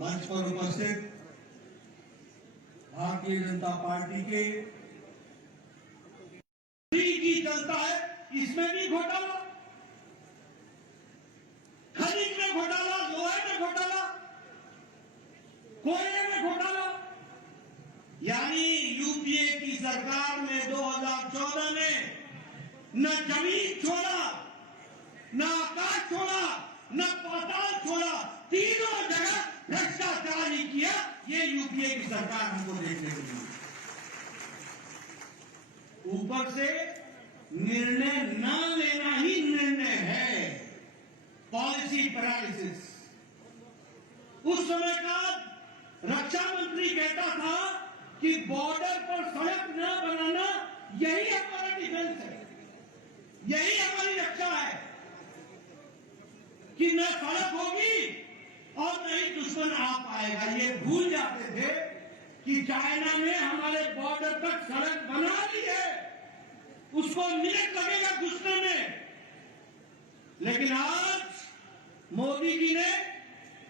मंच पर उपस्थित भारतीय जनता पार्टी के की जनता है, इसमें भी घोटाला, खनिज में घोटाला, लोहे में घोटाला, कोयले में घोटाला। यानी यूपीए की सरकार ने 2014 में न जमीन छोड़ा, न आकाश छोड़ा, न पाताल छोड़ा, तीनों जगह भ्रष्टाचार ही किया। ये यूपीए की सरकार हमको देखने को मिली। ऊपर से निर्णय न लेना ही निर्णय है, पॉलिसी पैरालिसिस। उस समय का रक्षा मंत्री कहता था कि बॉर्डर पर सड़क न बनाना यही हमारा डिफेंस है, यही हमारी रक्षा है कि न सड़क होगी और न ही दुश्मन आ पाएगा। ये भूल जाते थे कि चाइना ने हमारे बॉर्डर तक सड़क बना ली है, उसको मिनट लगेगा घुसने में। लेकिन आज मोदी जी ने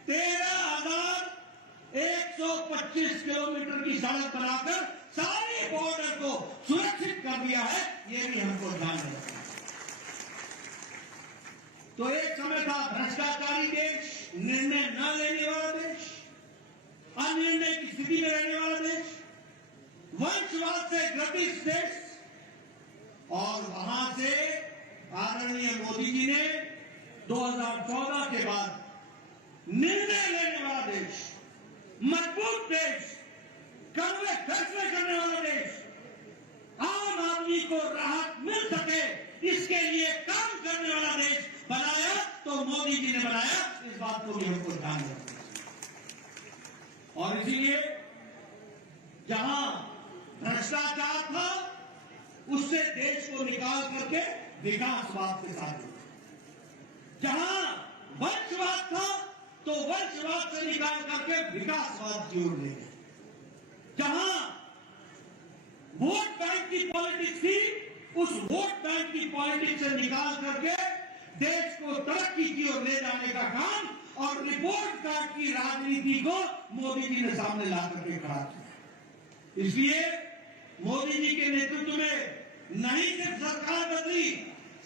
13,125 किलोमीटर की सड़क बनाकर सारे बॉर्डर को सुरक्षित कर दिया है। ये भी हमको ध्यान रखना है। तो एक समय था भ्रष्टाचारी देश, निर्णय न लेने वाला देश, अनिर्णय की स्थिति में रहने वाला देश, वंशवाद से ग्रसित देश। और वहां से आदरणीय मोदी जी ने 2014 के बाद निर्णय लेने वाला देश, मजबूत देश, कड़वे फैसले करने वाला देश, आम आदमी को राहत मिल सके इसके लिए काम करने वाला देश बनाया। तो मोदी जी ने बनाया, इस बात को भी हमको ध्यान रखना चाहिए। और इसीलिए जहां भ्रष्टाचार था उससे देश को निकाल करके विकासवाद के साथ जोड़ा, जहां वंशवाद था तो वंशवाद से निकाल करके विकासवाद जोड़ ले गए, जहां वोट बैंक की पॉलिटिक्स थी उस वोट बैंक की पॉलिटिक्स से निकाल करके देश को तरक्की की ओर ले जाने का काम और रिपोर्ट कार्ड की राजनीति को मोदी जी ने सामने ला करके खड़ा किया। इसलिए मोदी जी के नेतृत्व में नहीं सिर्फ सरकार बदली,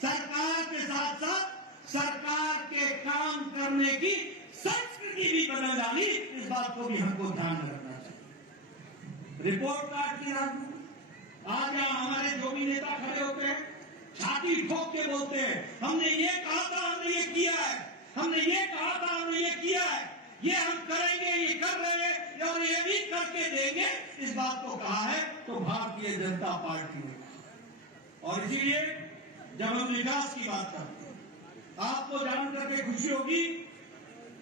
सरकार के साथ साथ सरकार के काम करने की संस्कृति भी बदल डाली। इस बात को भी हमको ध्यान रखना चाहिए। रिपोर्ट कार्ड की राजनीति, आज यहां हमारे जो भी नेता खड़े होते हैं छाती ठोक के बोलते हैं, हमने ये कहा था, हमने ये किया है, हमने ये कहा था, हमने ये किया है, ये हम करेंगे, ये कर रहे हैं और ये भी करके देंगे। इस बात को कहा है तो भारतीय जनता पार्टी ने। और इसीलिए जब हम विकास की बात करते हैं, आपको जान करके खुशी होगी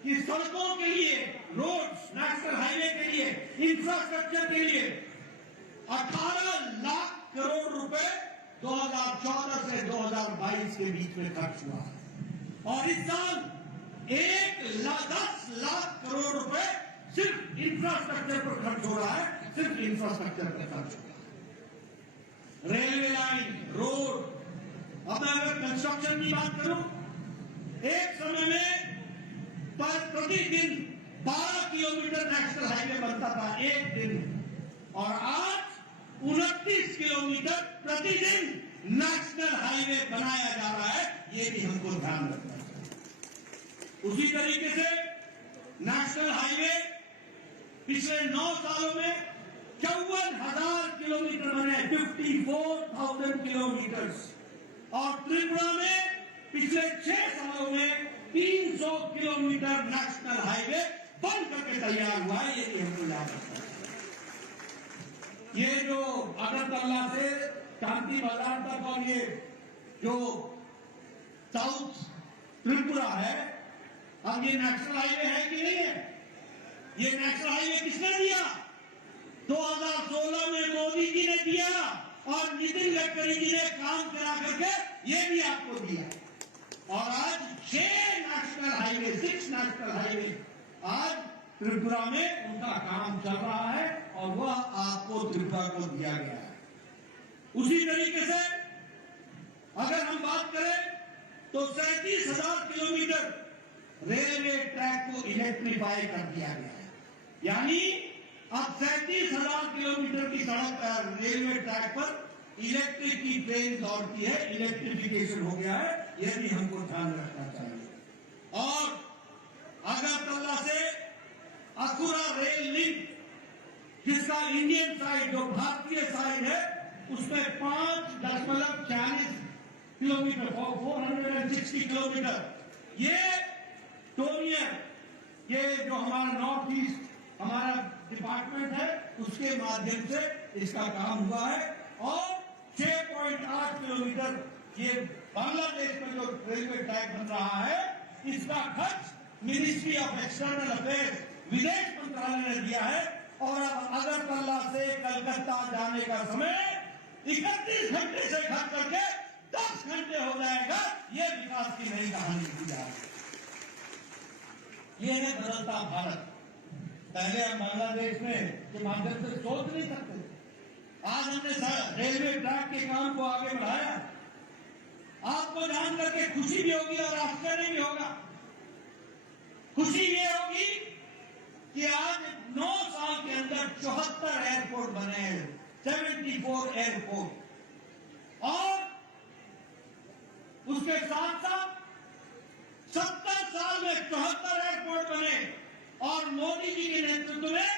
कि सड़कों के लिए, रोड्स, नेशनल हाईवे के लिए, इंफ्रास्ट्रक्चर के लिए 18 लाख करोड़ रुपए 2014 से 2022 के बीच में खर्च हुआ है। और इस साल 10 लाख करोड़ रुपए सिर्फ इंफ्रास्ट्रक्चर पर खर्च हो रहा है, सिर्फ इंफ्रास्ट्रक्चर पर खर्च हो रहा है। रेलवे लाइन, रोड, अब मैं अगर कंस्ट्रक्शन की बात करूं, एक समय में प्रतिदिन 12 किलोमीटर नेशनल हाईवे बनता था एक दिन, और आज 29 किलोमीटर प्रतिदिन नेशनल हाईवे बनाया जा रहा है। ये भी हमको ध्यान रखना चाहिए। उसी तरीके से नेशनल हाईवे पिछले 9 सालों में 54,000 किलोमीटर बने, 54,000 किलोमीटर। और त्रिपुरा में पिछले 6 सालों में 300 किलोमीटर नेशनल हाईवे बन करके तैयार हुआ है। ये भी हमको याद रखना है। ये जो अगरतला से शांति बाजार तक और ये जो साउथ त्रिपुरा है, अब ये नेशनल हाईवे है कि नहीं है? ये नेशनल हाईवे किसने दिया? 2016 में मोदी जी ने दिया और नितिन गडकरी जी ने काम करा करके ये भी आपको दिया। और आज 6 नेशनल हाईवे आज त्रिपुरा में उनका काम चल रहा है और वह आपको त्रिपुरा को दिया गया है। उसी तरीके से अगर हम बात करें तो 37,000 किलोमीटर रेलवे ट्रैक को इलेक्ट्रीफाई कर दिया गया है। यानी अब 37,000 किलोमीटर की सड़क रेलवे ट्रैक पर इलेक्ट्रिक की ट्रेन दौड़ती है, इलेक्ट्रिफिकेशन हो गया है। यह भी हमको ध्यान रखना चाहिए। और अगरतला से अकुरा रेल लिंक, जिसका इंडियन साइड जो भारतीय साइड है उसमें 5.40 किलोमीटर 460 किलोमीटर, ये टोनियर, ये जो हमारा नॉर्थ ईस्ट हमारा डिपार्टमेंट है उसके माध्यम से इसका काम हुआ है। और 6.8 किलोमीटर ये बांग्लादेश में जो रेलवे ट्रैक बन रहा है, इसका खर्च मिनिस्ट्री ऑफ एक्सटर्नल अफेयर्स, विदेश मंत्रालय ने दिया है। और अब अगरतला से कलकत्ता जाने का समय 31 घंटे से घट करके 10 घंटे हो जाएगा। ये विकास की नई कहानी की जा रही है। ये है बदलता भारत। पहले हम बांग्लादेश में के माध्यम से सोच नहीं सकते। आज हमने रेलवे ट्रैक के काम को आगे बढ़ाया। आपको जान करके खुशी भी होगी और आश्चर्य भी होगा। खुशी ये होगी कि आज 9 साल के अंदर 74 एयरपोर्ट बने हैं, 74 एयरपोर्ट। और उसके साथ साथ 70 साल में 74 एयरपोर्ट बने। और मोदी जी के नेतृत्व में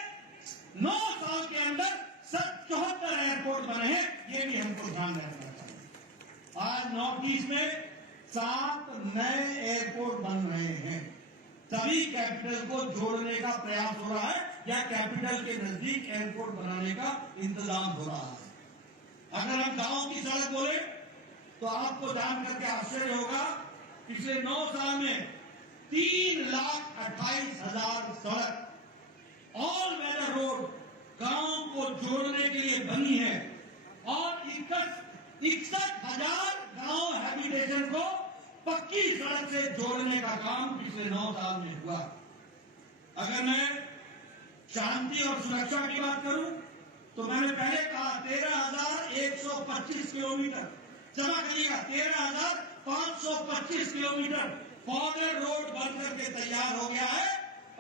9 साल के अंदर 74 एयरपोर्ट बने हैं। ये भी हमको ध्यान रखना चाहिए। आज नॉर्थ ईस्ट में 7 नए एयरपोर्ट बन रहे हैं। सभी कैपिटल को जोड़ने का प्रयास हो रहा है या कैपिटल के नजदीक एयरपोर्ट बनाने का इंतजाम हो रहा है। अगर हम गांव की सड़क बोले तो आपको जान करके आश्चर्य होगा, पिछले 9 साल में 3,28,000 सड़क ऑल वेदर रोड गांव को जोड़ने के लिए बनी है। और 61,000 गांव हैबिटेशन को पक्की सड़क से जोड़ने का काम पिछले 9 साल में हुआ। अगर मैं शांति और सुरक्षा की बात करूं तो मैंने पहले कहा 13,125 किलोमीटर, क्षमा करिएगा 13,525 किलोमीटर कॉर्नर रोड बन करके तैयार हो गया है।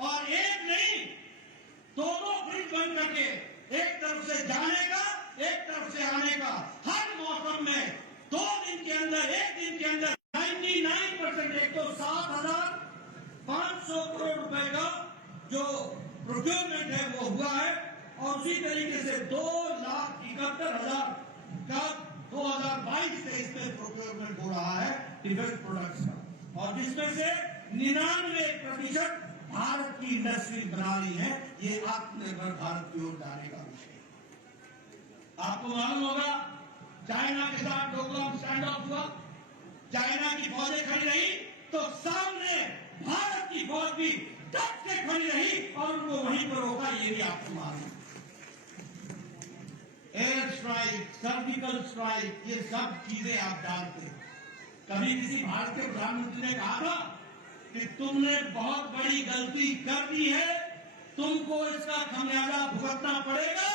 और एक नहीं 2 ब्रिज बन करके, एक तरफ से जाने का एक तरफ से आने का, हर मौसम में 2 दिन के अंदर, 1 दिन के अंदर 99% एक तो 7,500 करोड़ रुपए का जो प्रोक्योरमेंट है वो हुआ है। और उसी तरीके से 2,71,000 का 2022 से इसमें प्रोक्योरमेंट हो रहा है डिफेंस प्रोडक्ट्स का। और जिसमें से 99% भारत की इंडस्ट्री बना रही है। ये आत्मनिर्भर भारत की ओर जाने का विषय है। आपको मालूम होगा चाइना के साथ डोकलाम स्टैंड ऑफ हुआ, चाइना की फौजें खड़ी रही तो सामने भारत की फौज भी डट से खड़ी रही और उनको वहीं पर रोका। ये भी आपको मालूम। एयर स्ट्राइक, सर्जिकल स्ट्राइक, ये सब चीजें आप जानते हैं। कभी किसी भारतीय प्रधानमंत्री ने कहा था कि तुमने बहुत बड़ी गलती कर दी है, तुमको इसका खमियाजा भुगतना पड़ेगा,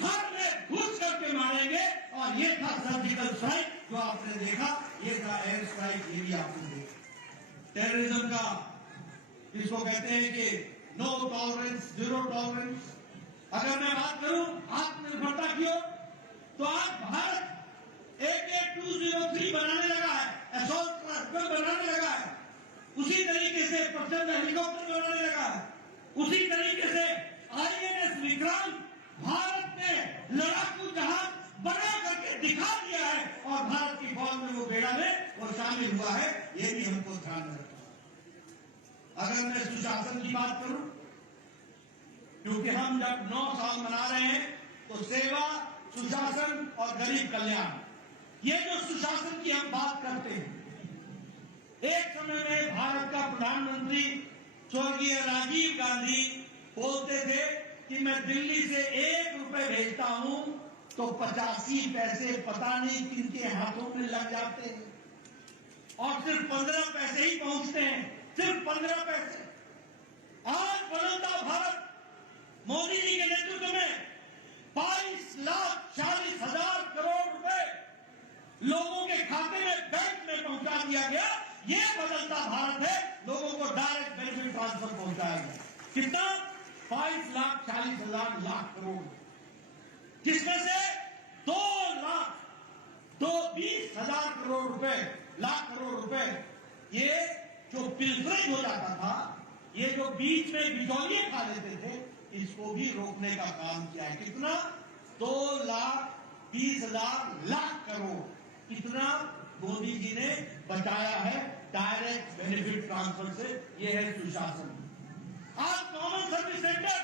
घर में घुस करके मारेंगे। और ये था सर्जिकल स्ट्राइक जो आपने देखा, ये था एयर स्ट्राइक, ये भी आपने देखा। टेररिज्म का इसको कहते हैं कि नो टॉलरेंस, जीरो टॉलरेंस। अगर मैं बात करूं आत्मनिर्भरता की ओर तो आज भारत AK-203 बनाने लगा है, असॉल्ट राइफल बनाने लगा है, उसी तरीके से प्रचंड हेलीकॉप्टर बनाने लगा है, उसी तरीके से INS विक्रांत भारत ने लड़ाकू जहाज बना करके दिखा दिया है। और भारत की फौज में वो बेड़ा में वो शामिल हुआ है। ये भी हमको ध्यान रखना है। अगर मैं सुशासन की बात करूं, क्योंकि हम जब 9 साल मना रहे हैं तो सेवा, सुशासन और गरीब कल्याण, ये जो सुशासन की हम बात करते हैं, एक समय में भारत का प्रधानमंत्री स्वर्गीय राजीव गांधी बोलते थे कि मैं दिल्ली से 1 रुपए भेजता हूं तो 85 पैसे पता नहीं किनके हाथों में लग जाते हैं और सिर्फ 15 पैसे ही पहुंचते हैं, सिर्फ 15 पैसे। आज बदलता भारत मोदी जी के नेतृत्व में 22,40,000 करोड़ रुपए लोगों के खाते में, बैंक में पहुंचा दिया गया। ये बदलता भारत है। लोगों को डायरेक्ट बेनिफिट ट्रांसफर पहुंचाया गया। कितना? 22,40,000 लाख करोड़, जिसमें से 2,20,000 करोड़ रुपए, लाख करोड़ रुपए ये जो पिलफरेज हो जाता था, ये जो बीच में बिचौलिए खा लेते थे, इसको भी रोकने का काम किया है। कितना? 2,20,000 लाख करोड़ इतना मोदी जी ने बचाया है डायरेक्ट बेनिफिट ट्रांसफर से। ये है सुशासन। आज common service centre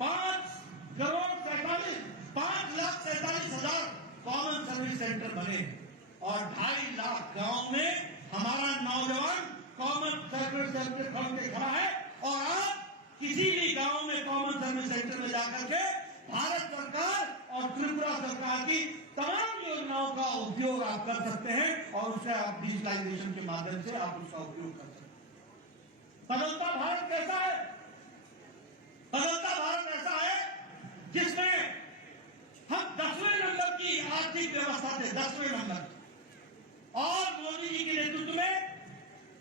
5,47,000 common service centre बने और 2.5 लाख गांव में हमारा नौजवान कॉमन सर्विस सेंटर खोल के खड़ा है। और आप किसी भी गांव में कॉमन सर्विस सेंटर में जाकर के भारत सरकार और त्रिपुरा सरकार की तमाम योजनाओं का उपयोग आप कर सकते हैं और उससे आप डिजिटलाइजेशन के माध्यम से आप उसका उपयोग कर सकते हैं। बदलता भारत कैसा है? बदलता भारत ऐसा है जिसमें हम 10वें नंबर की आर्थिक व्यवस्था थे, 10वें नंबर। और मोदी जी के नेतृत्व में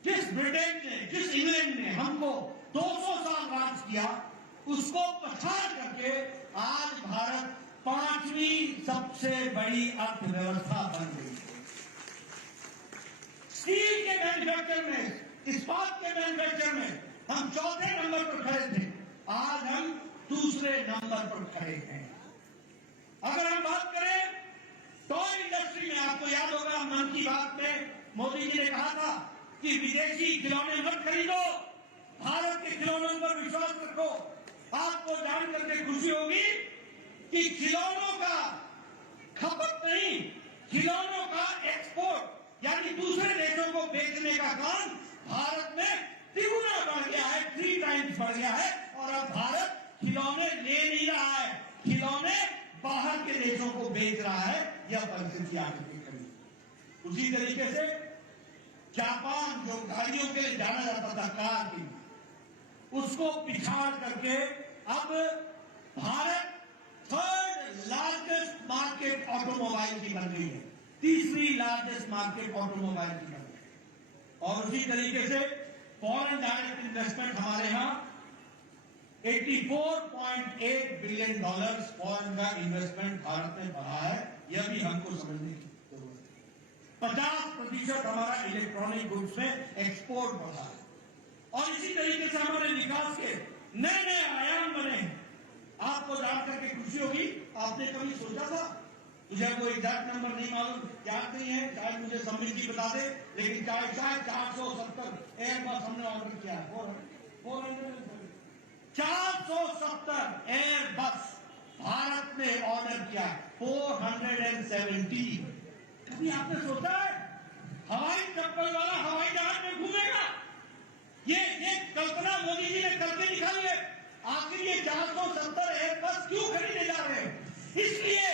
जिस ब्रिटेन ने, जिस इंग्लैंड ने हमको 200 साल राज किया, उसको पछाड़ करके आज भारत 5वीं सबसे बड़ी अर्थव्यवस्था बन गई। स्टील के मैन्युफैक्चर में, इस्पात के मैन्युफैक्चर में हम 4थे नंबर पर खड़े थे, आज हम 2रे नंबर पर खड़े हैं। अगर हम बात करें टॉय इंडस्ट्री में, आपको याद होगा मन की बात में मोदी जी ने कहा था कि विदेशी खिलौने मत खरीदो, भारत के खिलौनों पर विश्वास रखो। आपको जान करके खुशी होगी कि खिलौनों का खपत नहीं, खिलौनों का एक्सपोर्ट यानी दूसरे देशों को बेचने का काम भारत में तिगुना बढ़ गया है, 3 टाइम्स बढ़ गया है। और अब भारत खिलौने ले नहीं रहा है, खिलौने बाहर के देशों को बेच रहा है। यह परिस्थिति आगे खड़ी। उसी तरीके से जापान जो गाड़ियों के लिए जाना जाता था, कार की, उसको पिछाड़ करके अब Bharat 3rd largest market automobile की बन गई है, 3री लार्जेस्ट मार्केट ऑटोमोबाइल की बन गई। और उसी तरीके से फॉरेन डायरेक्ट इन्वेस्टमेंट हमारे यहां $84.8 बिलियन फॉरेन का इन्वेस्टमेंट भारत में बढ़ा है। यह भी हमको समझने की जरूरत है। 50% हमारा इलेक्ट्रॉनिक गुड्स में एक्सपोर्ट बढ़ा है। और इसी तरीके से हमारे विकास के नए नए आयाम बने हैं। आपको जान करके खुशी होगी, आपने कभी सोचा था? मुझे कोई एग्जैक्ट नंबर नहीं मालूम, याद नहीं है, शायद मुझे सम्मित जी बता दे, लेकिन शायद 470 एयरबस हमने ऑर्डर किया है। 470 एयरबस भारत ने ऑर्डर किया, 470। कभी आपने सोचा है हवाई चप्पल वाला हवाई जहाज में घूमेगा? ये कल्पना मोदी जी ने करके दिखाई है। आखिर ये 470 एयरबस क्यों खरीदे जा रहे हैं? इसलिए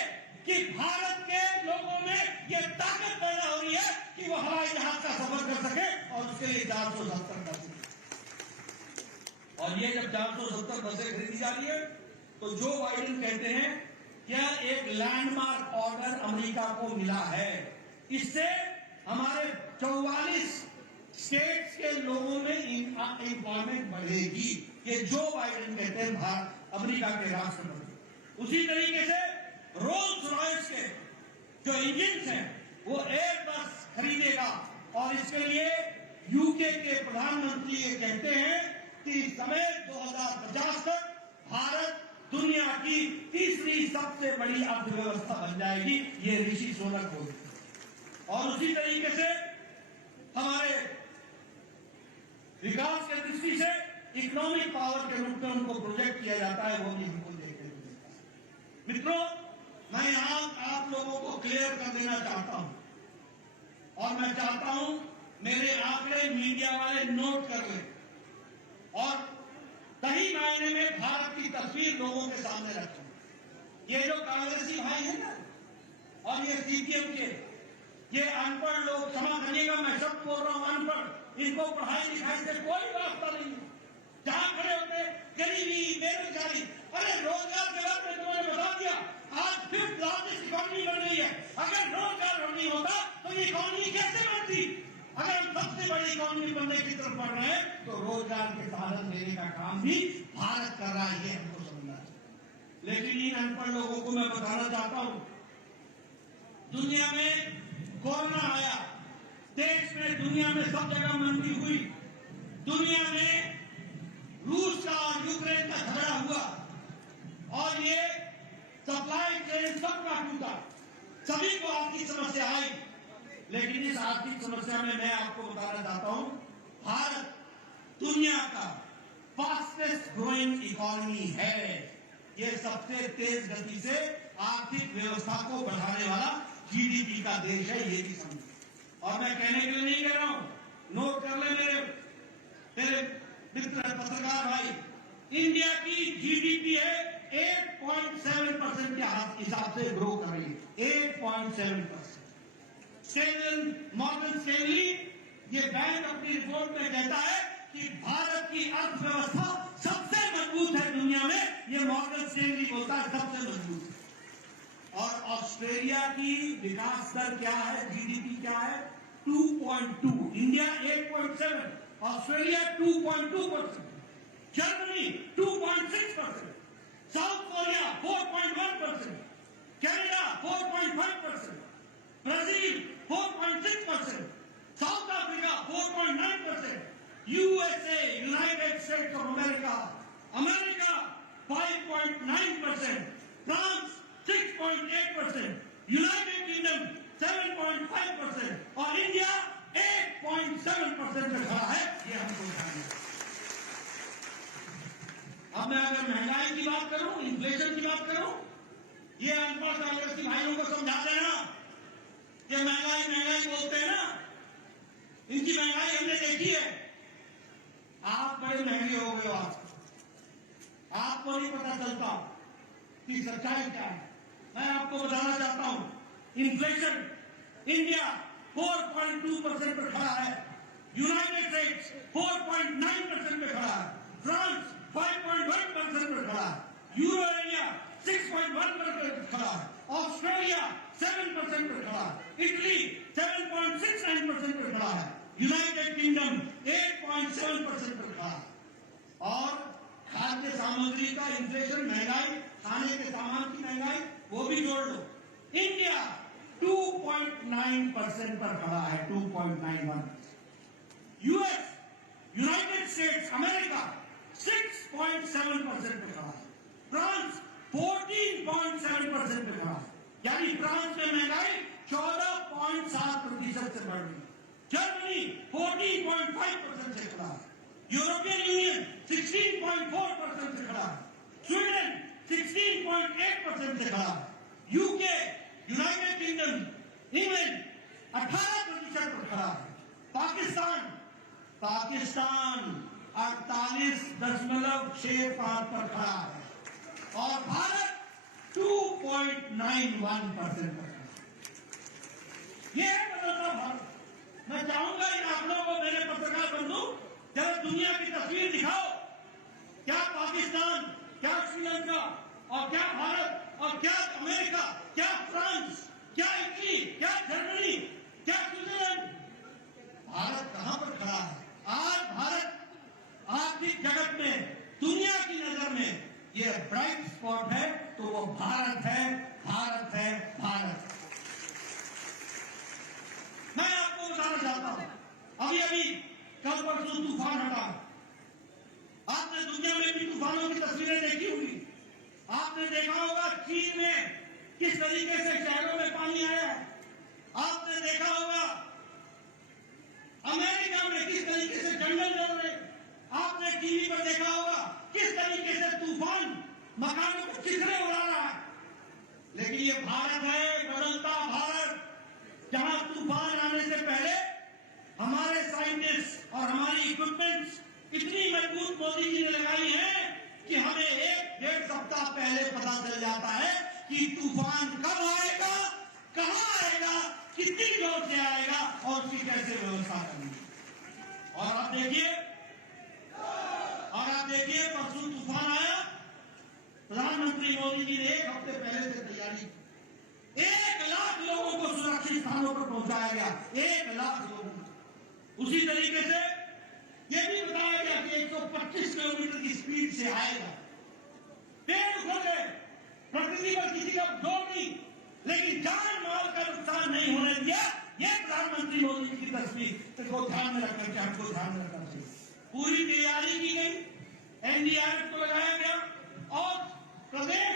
कि भारत के लोगों में ये ताकत पैदा हो रही है कि वो हवाई जहाज का सफर कर सके और उसके लिए 470 कर सके। और ये जब 470 बसें खरीदी जा रही है तो जो बाइडेन कहते हैं यह एक लैंडमार्क ऑर्डर अमेरिका को मिला है। इससे हमारे 44 स्टेट्स के लोगों में एम्प्लॉयमेंट बढ़ेगी। ये जो बाइडेन कहते हैं अमेरिका के राष्ट्रपति। उसी तरीके से रोल्स रॉयस के जो इंजिन हैं वो एयरबस खरीदेगा और इसके लिए यूके के प्रधानमंत्री ये कहते हैं कि समय 2050 तक भारत दुनिया की 3री सबसे बड़ी अर्थव्यवस्था बन जाएगी। ये ऋषि सुनक बोलते हैं। और उसी तरीके से हमारे विकास के दृष्टि से इकोनॉमिक पावर के रूप में उनको प्रोजेक्ट किया जाता है, वो भी हमको देखने को मिलता है। मित्रों, मैं यहां आप लोगों को क्लियर कर देना चाहता हूं और मैं चाहता हूं मेरे आंकड़े मीडिया वाले नोट कर लें और सही मायने में भारत की तस्वीर लोगों के सामने रखें। ये जो कांग्रेसी भाई है ना और ये सीपीएम के ये अनपढ़ लोग, क्षमा करिएगा मैं सब बोल रहा हूं अनपढ़, इनको पढ़ाई लिखाई से कोई वास्ता नहीं। जहां खड़े होते गरीबी, बेरोजगारी, अरे रोजगार के बारे में तुमने बता दिया। आज 5th लार्जेस्ट इकोनॉमी बन रही है। अगर रोजगार नहीं होता तो ये इकोनॉमी कैसे बनती? अगर हम सबसे बड़ी इकोनॉमी बनने की तरफ बढ़ रहे हैं, तो रोजगार के साधन देने का काम भी भारत कर रहा है, ये हमको समझना है। लेकिन इन अनपढ़ लोगों को मैं बताना चाहता हूं, दुनिया में कोरोना आया, देश में दुनिया में सब जगह मंदी हुई, दुनिया में रूस का और यूक्रेन का झगड़ा हुआ और ये सप्लाई चेन सबका टूटा, सभी को आर्थिक समस्या आई। लेकिन इस आर्थिक समस्या में मैं आपको बताना चाहता हूं, भारत दुनिया का फास्टेस्ट ग्रोइंग इकोनॉमी है। ये सबसे तेज गति से आर्थिक व्यवस्था को बढ़ाने वाला जीडीपी का देश है, ये भी समझिए। और मैं कहने के लिए नहीं कह रहा हूं, नोट कर ले मेरे मित्र पत्रकार भाई, इंडिया की जीडीपी है 8.7% के हिसाब से ग्रो कर रही है, 8.7%। मॉर्गन स्टैनली ये बैंक अपनी रिपोर्ट में कहता है कि भारत की अर्थव्यवस्था सबसे मजबूत है दुनिया में, ये मॉर्गन स्टैनली बोलता है सबसे मजबूत है। और ऑस्ट्रेलिया की विकास दर क्या है, जीडीपी क्या है, 2.2, India 8.7, Australia 2.2%, Germany 2.6%, south Korea 4.1%, Canada 4.5%, Brazil 4.6%, south Africa 4.9%, USA United states of America 5.9%, France 6.8%, United kingdom 7.5% और इंडिया 8.7% पे खड़ा है, ये हमको जानना है। अब मैं अगर महंगाई की बात करूं, इन्फ्लेशन की बात करूं, ये अनपढ़ कांग्रेसी भाइयों को समझा देना कि महंगाई बोलते हैं ना, इनकी महंगाई हमने देखी है। आप बड़े महंगे हो गए, आपको नहीं पता चलता कि सच्चाई क्या है। मैं आपको बताना चाहता हूं, इन्फ्लेशन इंडिया 4.2% पर खड़ा है, यूनाइटेड स्टेट्स 4.9% पे खड़ा है, फ्रांस 5.1% पर खड़ा है, यूरो एरिया 6.1% पर खड़ा है, ऑस्ट्रेलिया 7% पर खड़ा है, इटली 7.69% पर खड़ा है, यूनाइटेड किंगडम 8.7% पर खड़ा है। और खाद्य सामग्री का इन्फ्लेशन, महंगाई, खाने के सामान की महंगाई, वो भी जोड़ लो, इंडिया 2.9% पर खड़ा है, 2.91%। यूएस यूनाइटेड स्टेट्स अमेरिका 6.7% पे खड़ा है, फ्रांस 14.7% पे खड़ा है, यानी फ्रांस में महंगाई 14.7% से बढ़ रही है, जर्मनी 14.5% से खड़ा है, यूरोपियन यूनियन 16.4% से खड़ा है, स्वीडन 16.8% से खड़ा है, यूके यूनाइटेड किंगडम इंग्लैंड 18% पर खड़ा है, पाकिस्तान 48.65% पर खड़ा है और भारत 2.91% पर खड़ा है। ये है बदलता भारत। मैं चाहूंगा इन आंकड़ों को मेरे पत्रकार बंधु जरा दुनिया की तस्वीर दिखाओ, क्या पाकिस्तान, क्या श्रीलंका और क्या भारत और क्या अमेरिका, क्या फ्रांस, क्या इटली, क्या जर्मनी, क्या स्विट्जरलैंड, भारत कहां पर खड़ा है? आज भारत आर्थिक जगत में, दुनिया की नजर में ये ब्राइट स्पॉट है, तो वो भारत है, भारत है, भारत। मैं आपको बताना चाहता हूं, अभी कल परसों तूफान हटा, आपने दुनिया में भी तूफानों की तस्वीरें देखी होंगी। आपने देखा होगा चीन में किस तरीके से शहरों में पानी आया है, आपने देखा होगा अमेरिका में किस तरीके से जंगल जल रहे, आपने टीवी पर देखा होगा किस तरीके से तूफान मकानों को चिथड़े उड़ा रहा है। लेकिन ये भारत है, बदलता भारत, जहां तूफान आने से पहले हमारे साइंटिस्ट और हमारी इक्विपमेंट्स इतनी मजबूत मोदी जी ने लगाई है कि हमें 1-1.5 सप्ताह पहले पता चल जाता है कि तूफान कब आएगा, कहां आएगा, कितनी जोर से आएगा और उसकी कैसे व्यवस्था करनी है। और आप देखिए परसों तूफान आया, प्रधानमंत्री मोदी जी ने 1 हफ्ते पहले से तैयारी की, 1 लाख लोगों को सुरक्षित स्थानों पर पहुंचाया गया, 1 लाख लोगों को। उसी तरीके से यह भी बताया गया कि 125 किलोमीटर की स्पीड से आएगा। पेड़ उखड़ गए, प्रकृति पर किसी का जोर नहीं, लेकिन जान माल का नुकसान नहीं होने दिया। यह प्रधानमंत्री मोदी जी की तस्वीर को ध्यान में रखकर के हमको ध्यान में रखना चाहिए। पूरी तैयारी की गई, एनडीआरएफ को लगाया गया और प्रदेश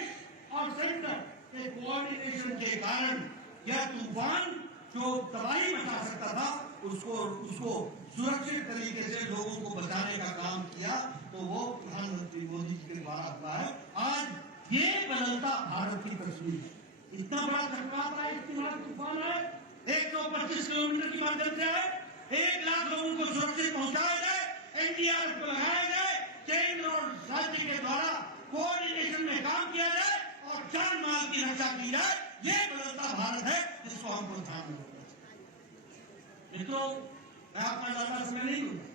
और सेंटर के कोऑर्डिनेशन के कारण यह तूफान जो तबाही मचा सकता था उसको सुरक्षित तरीके से लोगों को बचाने का काम किया। तो वो प्रधानमंत्री मोदी जी के द्वारा हुआ है। आज ये बदलता भारत की तस्वीर, इतना बड़ा चक्रवात आए, इतनी बड़ा तूफान आए, 125 किलोमीटर की माध्यम से आए, 1 लाख लोगों को सुरक्षित पहुंचाया जाए, एनडीआरएफ को लगाया जाए, केंद्र और राज्य के द्वारा कोऑर्डिनेशन में काम किया जाए और जान माल की रक्षा की जाए। ये बदलता भारत है जिसको हमको ध्यान में रखना चाहिए। मित्रों, मैं आपका ज्यादा समय नहीं लूंगा।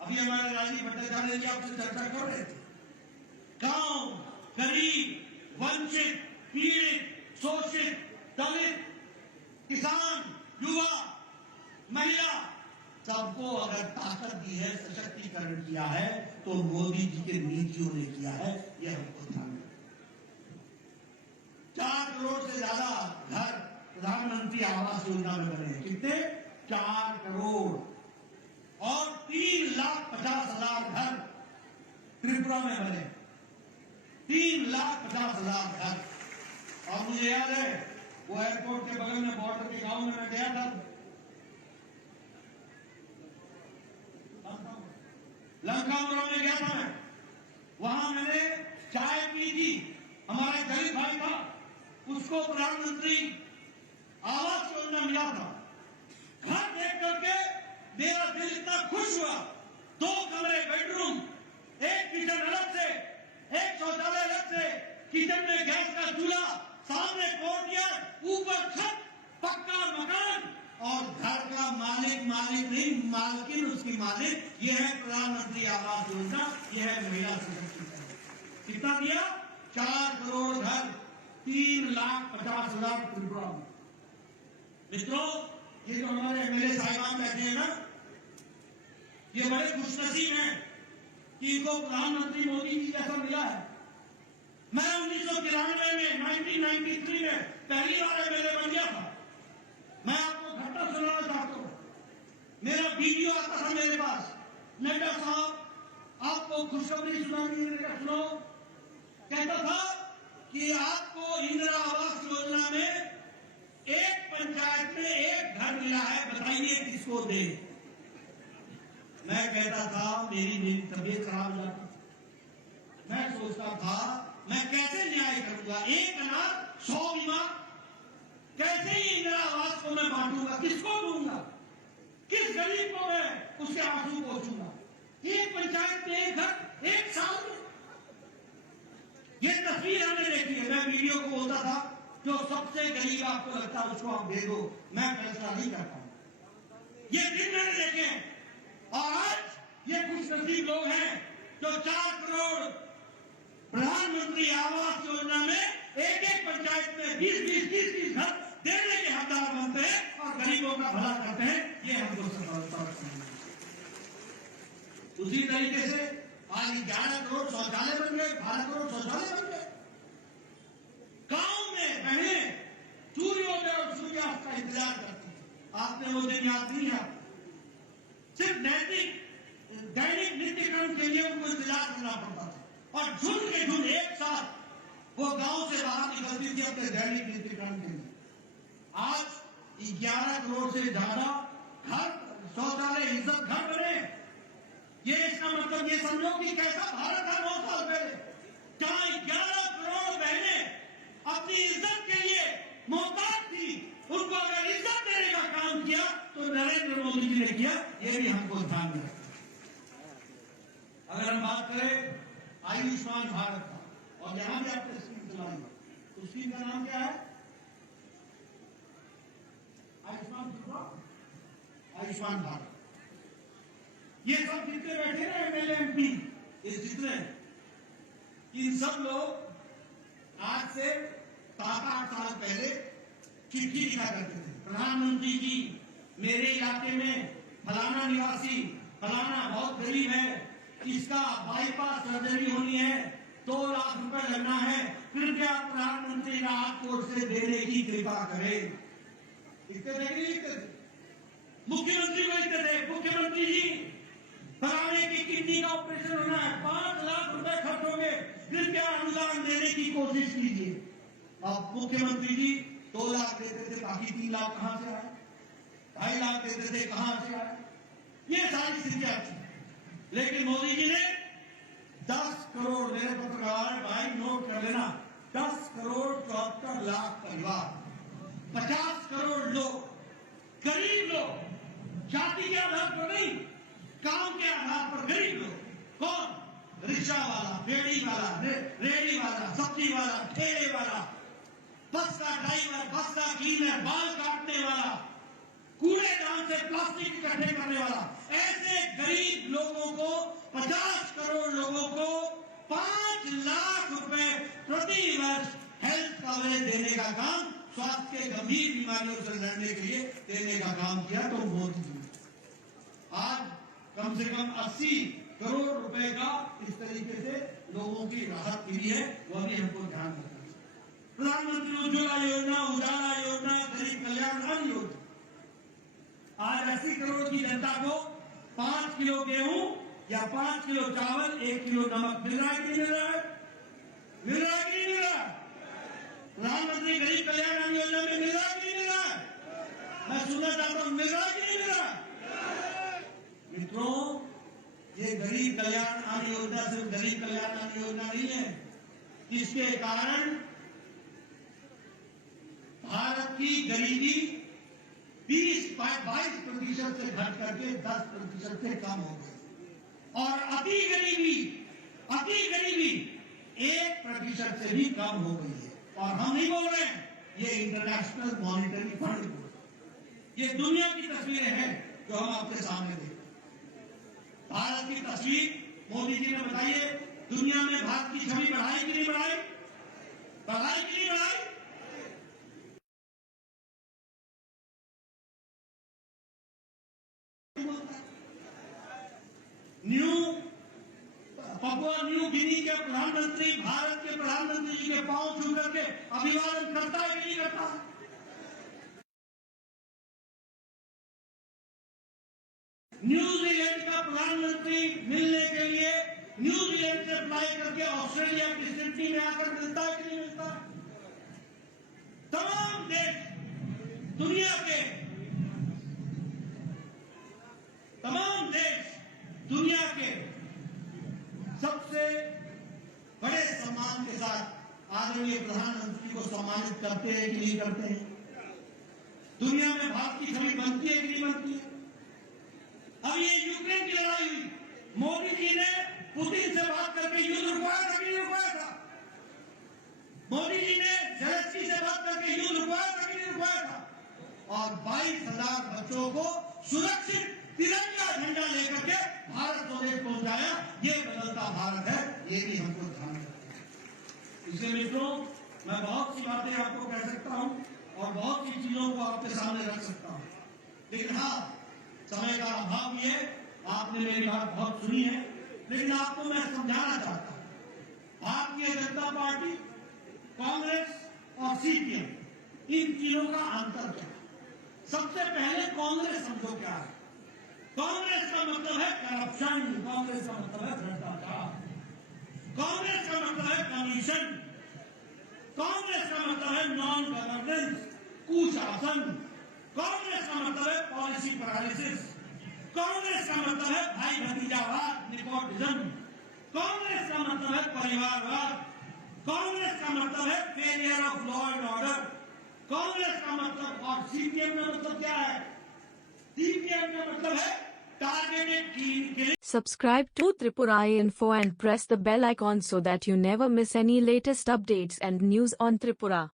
अभी हमारे राजीव भट्टाचार्य जी आपसे चर्चा कर रहे थे। गांव, गरीब, वंचित, पीड़ित, शोषित, दलित, किसान, युवा, महिला, सबको अगर ताकत दी है, सशक्तिकरण किया है, तो मोदी जी के नीतियों ने किया है। यह हमको ध्यान में 4 करोड़ से ज्यादा घर प्रधानमंत्री आवास योजना में बने हैं। कितने? 4 करोड़। और 3,50,000 घर त्रिपुरा में बने, 3,50,000 घर। और मुझे याद है वो एयरपोर्ट के बगल में बॉर्डर के गांव में मैं गया था, लंकापुरा में गया था मैं। वहां मैंने चाय पी थी। हमारा गरीब भाई था, उसको प्रधानमंत्री आवास योजना मिला था। घर देख करके मेरा दिल इतना खुश हुआ। 2 कमरे, बेडरूम, 1 किचन अलग से, 1 शौचालय अलग से, किचन में गैस का चूल्हा, सामने कोर्टयार्ड, ऊपर छत, पक्का मकान और घर का मालिक नहीं, मालकिन उसकी मालिक। यह है प्रधानमंत्री आवास योजना, यह है महिला सशक्तिकरण। कितना दिया? 4 करोड़ घर, 3,50,000 त्रिपुरा में। मित्रों, ये जो हमारे एमएलए साहिबान बैठे हैं ना, ये बड़े खुशनसीब हैं कि इनको प्रधानमंत्री मोदी जी जैसा मिला है। मैं 1993 में 1993 में पहली बार एमएलए बन गया था। मैं आपको घटना सुनाना चाहता हूं। मेरा वीडियो आता था मेरे पास, नड्डा साहब आपको खुशखबरी सुनानी है, सुनो। कहता था कि आपको इंदिरा आवास योजना में एक पंचायत में 1 घर मिला है, बताइए किसको दे। मैं कहता था मेरी तबीयत खराब हो जाती। मैं सोचता था मैं कैसे न्याय करूंगा, 1 अनाथ 100 बीमार, कैसे ही इंदिरा आवास को मैं बांटूंगा, किसको दूंगा, किस गरीब को मैं उसके आंसू पहुंचूंगा। 1 पंचायत में 1 घर 1 साल में। ये तस्वीर हमने देखी है। मैं वीडियो को बोलता था जो सबसे गरीब आपको लगता है उसको आप दे दो, मैं फैसला नहीं करता हूं। ये दिन मैंने देखे हैं। और आज ये कुछ नसीब लोग हैं जो 4 करोड़ प्रधानमंत्री आवास योजना में 1 पंचायत में 20-30 घर देने के हकदार बनते हैं और गरीबों का भला करते हैं। ये हमको सफलता है। उसी तरीके से आज 11 करोड़ शौचालय बन गए, 12 करोड़ शौचालय बन गए। गांव में बहनें सूर्योदय और सूर्यास्त का इंतजार करती हैं। आपने वो दिन याद नहीं है? सिर्फ दैनिक नित्य कर्म के लिए उनको इंतजार करना पड़ता था और झुंड के झुंड एक साथ वो गांव से बाहर निकलती थी अपने दैनिक नित्य कर्म के लिए। आज 11 करोड़ से ज्यादा घर शौचालय इज्जत घर बने। ये इसका मतलब ये समझो कि कैसा भारत था 9 साल पहले, जहां 11 करोड़ बहनें अपनी इज्जत के लिए मोहताज थी। उनको अगर इज्जत देने का काम किया तो नरेंद्र मोदी जी ने किया। ये भी हमको ध्यान में रखना। अगर हम बात करें आयुष्मान भारत का, और यहां भी आपने स्कीम चलाई, तो स्कीम का नाम क्या है? आयुष्मान भारत। ये सब जितने बैठे ना एमएलए एमपी, ये जितने, इन सब लोग आज से 7-8 साल पहले चिट्ठी लिखा करते थे, प्रधानमंत्री जी मेरे इलाके में फलाना निवासी फलाना बहुत गरीब है, इसका बाईपास सर्जरी होनी है, 2 लाख रुपए लगना है, कृपया प्रधानमंत्री राहत कोष से देने की कृपा करें। इसके देखिए मुख्यमंत्री को लिखते थे, मुख्यमंत्री जी फलाने की किडनी का ऑपरेशन होना है, 5 लाख रुपए खर्च होंगे, कृपया अनुदान देने की कोशिश कीजिए। अब मुख्यमंत्री जी 2 लाख देते थे, बाकी 3 लाख कहां से आए? 2.5 लाख देते थे, कहां से आए? ये सारी स्थितियां थी। लेकिन मोदी जी ने 10 करोड़, मेरे पत्रकार भाई नोट कर लेना, 10 करोड़ 74 लाख परिवार, 50 करोड़ लोग, गरीब लोग, जाति के आधार पर नहीं, काम के आधार पर गरीब लोग। कौन? रिक्शा वाला, फेरी वाला, रेडी वाला, सब्जी वाला, ठेले वाला, बस का ड्राइवर, बस का क्लीनर, बाल काटने वाला, कूड़ेदान से प्लास्टिक इकट्ठे करने वाला, ऐसे गरीब लोगों को, 50 करोड़ लोगों को 5 लाख रुपए प्रति वर्ष हेल्थ कवरेज देने का काम, स्वास्थ्य के गंभीर बीमारियों से लड़ने के लिए देने का काम किया तो मोदी जी। आज कम से कम 80 करोड़ रुपए का इस तरीके से लोगों की राहत मिली है, वह भी हमको ध्यान रखना है। प्रधानमंत्री उज्ज्वला योजना, उजाला योजना, गरीब कल्याण अन्न योजना, आज 80 करोड़ की जनता को 5 किलो गेहूं या 5 किलो चावल, 1 किलो नमक मिल रहा है कि नहीं मिल रहा है? मिल रहा है कि नहीं मिल रहा है? प्रधानमंत्री गरीब कल्याण अन्न योजना में मिल रहा है कि नहीं मिल रहा है? मैं सुनना चाहता हूं, मिल रहा है कि नहीं मिल रहा है? मित्रों, ये गरीब कल्याण अन्न योजना सिर्फ गरीब कल्याण अन्न योजना नहीं है, इसके कारण भारत की गरीबी 22% से घट करके 10% से कम हो गई और अति गरीबी 1% से भी कम हो गई है। और हम नहीं बोल रहे हैं, ये इंटरनेशनल मॉनिटरी फंड बोल रहे हैं। ये दुनिया की तस्वीरें हैं जो हम आपके सामने देखते हैं। भारत की तस्वीर मोदी जी ने बताइए, दुनिया में भारत की छवि बढ़ाई कि नहीं बढ़ाई? बढ़ाई कि नहीं बढ़ाई? पपुआ न्यू गिनी के प्रधानमंत्री भारत के प्रधानमंत्री जी के पांव छू करके अभिवादन करता है कि नहीं करता? न्यूजीलैंड का प्रधानमंत्री मिलने के लिए न्यूजीलैंड से फ्लाई करके ऑस्ट्रेलिया की सिडनी में आकर मिलता है कि नहीं मिलता? तमाम देश, दुनिया के तमाम देश, दुनिया के सबसे बड़े सम्मान के साथ आदरणीय प्रधानमंत्री को सम्मानित करते हैं कि नहीं करते हैं? दुनिया में भारत की छवि बनती है कि नहीं बनती है? अब ये यूक्रेन की लड़ाई हुई, मोदी जी ने पुतिन से बात करके युद्ध रुकवाया था कि नहीं रुकवाया था? मोदी जी ने ज़ेलेंस्की से बात करके युद्ध रुकवाया था कि नहीं रुकवाया था? और 22,000 बच्चों को सुरक्षित तिरंगा झंडा लेकर के भारत स्वदेश पहुंचाया। ये बदलता भारत है, ये भी हमको ध्यान रखना है। इसलिए मित्रों, मैं बहुत सी बातें आपको कह सकता हूं और बहुत सी चीजों को आपके सामने रख सकता हूं, लेकिन हाँ, समय का अभाव भी है। आपने मेरी बात बहुत सुनी है, लेकिन आपको मैं समझाना चाहता हूं, भारतीय जनता पार्टी, कांग्रेस और सीपीएम, इन तीनों का अंतर क्या है? सबसे पहले कांग्रेस समझो क्या है। कांग्रेस का मतलब है करप्शन, कांग्रेस का मतलब है भ्रष्टाचार, कांग्रेस का मतलब है कमीशन, कांग्रेस का मतलब है नॉन गवर्नेंस, कुशासन, कांग्रेस का मतलब है पॉलिसी पैरालिसिस, कांग्रेस का मतलब है भाई भतीजावाद, नेपोटिज्म, कांग्रेस का मतलब है परिवारवाद, कांग्रेस का मतलब है failure of law and order, Congress का मतलब, और सीपीएम का मतलब क्या है? सीपीएम का मतलब है targeted killing. Subscribe to Tripura Info and press the bell icon so that you never miss any latest updates and news on Tripura.